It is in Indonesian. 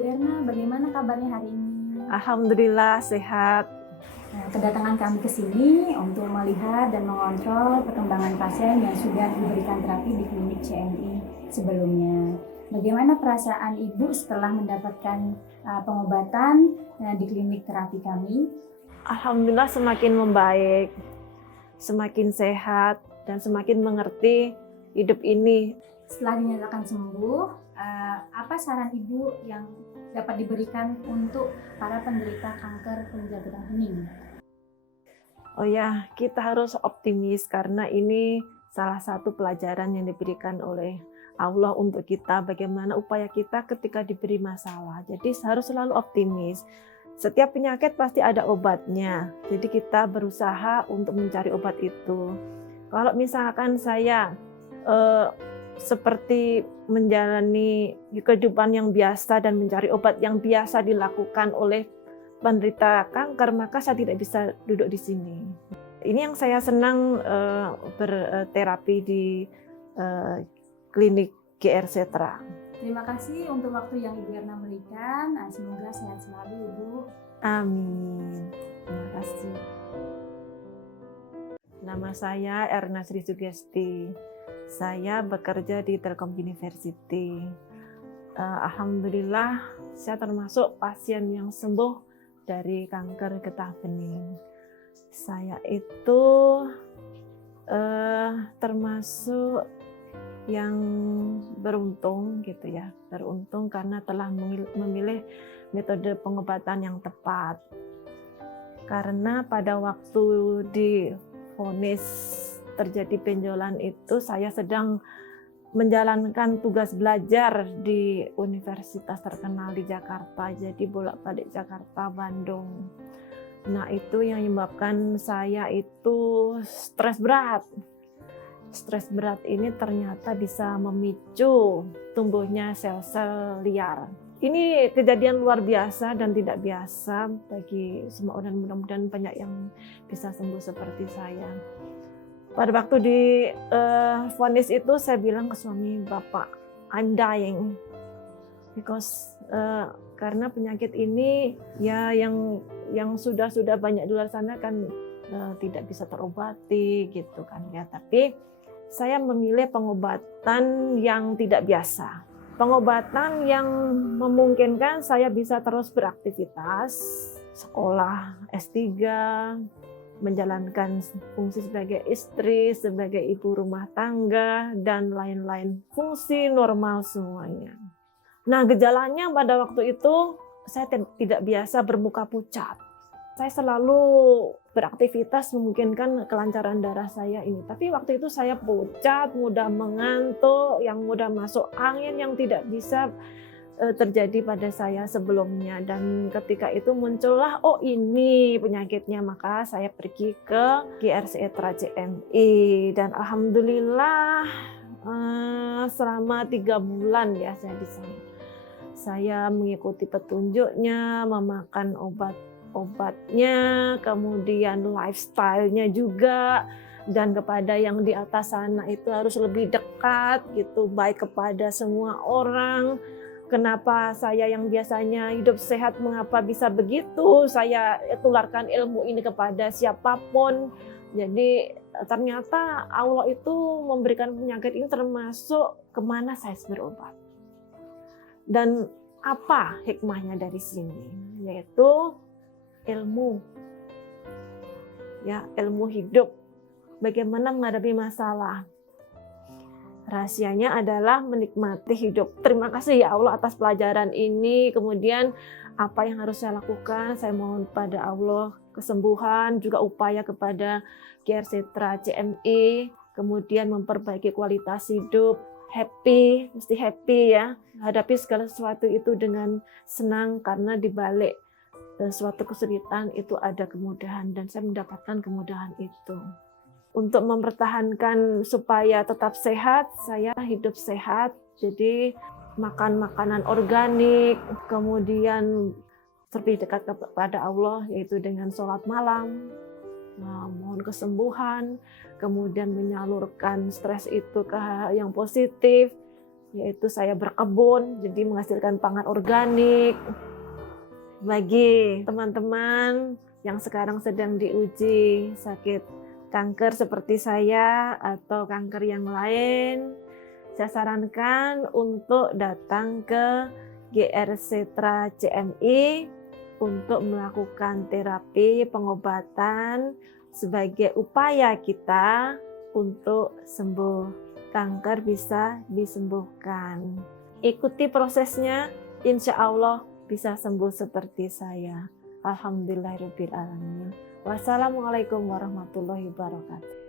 Bu Erna, bagaimana kabarnya hari ini? Alhamdulillah sehat. Nah, kedatangan kami ke sini untuk melihat dan mengontrol perkembangan pasien yang sudah diberikan terapi di klinik CMI sebelumnya. Bagaimana perasaan Ibu setelah mendapatkan pengobatan di klinik terapi kami? Alhamdulillah semakin membaik, semakin sehat, dan semakin mengerti hidup ini. Setelah dinyatakan sembuh, apa saran Ibu yang dapat diberikan untuk para penderita kanker kelenjar getah bening? Oh ya, kita harus optimis karena ini salah satu pelajaran yang diberikan oleh Allah untuk kita, bagaimana upaya kita ketika diberi masalah. Jadi harus selalu optimis. Setiap penyakit pasti ada obatnya. Jadi kita berusaha untuk mencari obat itu. Kalau misalkan saya seperti menjalani kehidupan yang biasa dan mencari obat yang biasa dilakukan oleh penderita kanker, maka saya tidak bisa duduk di sini. Ini yang saya senang berterapi di klinik GR Setra. Terima kasih untuk waktu yang Ibu Erna berikan. Semoga sehat selalu, Ibu. Amin. Terima kasih. Nama saya Erna Sri Sugesti. Saya bekerja di Telkom University. Alhamdulillah, saya termasuk pasien yang sembuh dari kanker getah bening. Saya itu termasuk yang beruntung gitu ya, beruntung karena telah memilih metode pengobatan yang tepat. Karena pada waktu divonis terjadi benjolan itu, saya sedang menjalankan tugas belajar di universitas terkenal di Jakarta, jadi bolak-balik Jakarta, Bandung. Nah, itu yang menyebabkan saya itu stres berat. Stres berat ini ternyata bisa memicu tumbuhnya sel-sel liar. Ini kejadian luar biasa dan tidak biasa bagi semua orang, mudah-mudahan banyak yang bisa sembuh seperti saya. Pada waktu di vonis itu saya bilang ke suami, "Bapak, I'm dying because karena penyakit ini ya yang sudah banyak di luar sana kan tidak bisa terobati gitu kan ya. Tapi saya memilih pengobatan yang tidak biasa. Pengobatan yang memungkinkan saya bisa terus beraktivitas, sekolah S3, menjalankan fungsi sebagai istri, sebagai ibu rumah tangga, dan lain-lain. Fungsi normal semuanya. Nah, gejalanya pada waktu itu saya tidak biasa bermuka pucat. Saya selalu beraktivitas memungkinkan kelancaran darah saya ini. Tapi waktu itu saya pucat, mudah mengantuk, yang mudah masuk angin, yang tidak bisa terjadi pada saya sebelumnya. Dan ketika itu muncullah, oh ini penyakitnya, maka saya pergi ke GR Setra CMI dan alhamdulillah selama 3 bulan ya saya di sana. Saya mengikuti petunjuknya, memakan obatnya, kemudian lifestyle-nya juga, dan kepada yang di atas sana itu harus lebih dekat gitu, baik kepada semua orang. Kenapa saya yang biasanya hidup sehat, mengapa bisa begitu? Saya tularkan ilmu ini kepada siapapun. Jadi ternyata Allah itu memberikan penyakit ini termasuk kemana saya berobat. Dan apa hikmahnya dari sini? Yaitu ilmu. Ya, ilmu hidup. Bagaimana menghadapi masalah. Rahasianya adalah menikmati hidup. Terima kasih ya Allah atas pelajaran ini. Kemudian apa yang harus saya lakukan? Saya mohon pada Allah kesembuhan, juga upaya kepada GR Setra CMI. Kemudian memperbaiki kualitas hidup. Happy, mesti happy ya. Hadapi segala sesuatu itu dengan senang karena di balik suatu kesulitan itu ada kemudahan dan saya mendapatkan kemudahan itu. Untuk mempertahankan supaya tetap sehat, saya hidup sehat, jadi makan makanan organik, kemudian lebih dekat kepada Allah, yaitu dengan sholat malam, mohon kesembuhan, kemudian menyalurkan stres itu ke hal yang positif, yaitu saya berkebun, jadi menghasilkan pangan organik. Bagi teman-teman yang sekarang sedang diuji sakit kanker seperti saya atau kanker yang lain, saya sarankan untuk datang ke GR Setra CMI untuk melakukan terapi pengobatan sebagai upaya kita untuk sembuh. Kanker bisa disembuhkan. Ikuti prosesnya, insya Allah bisa sembuh seperti saya. Alhamdulillahirabbil alamin. Wassalamualaikum warahmatullahi wabarakatuh.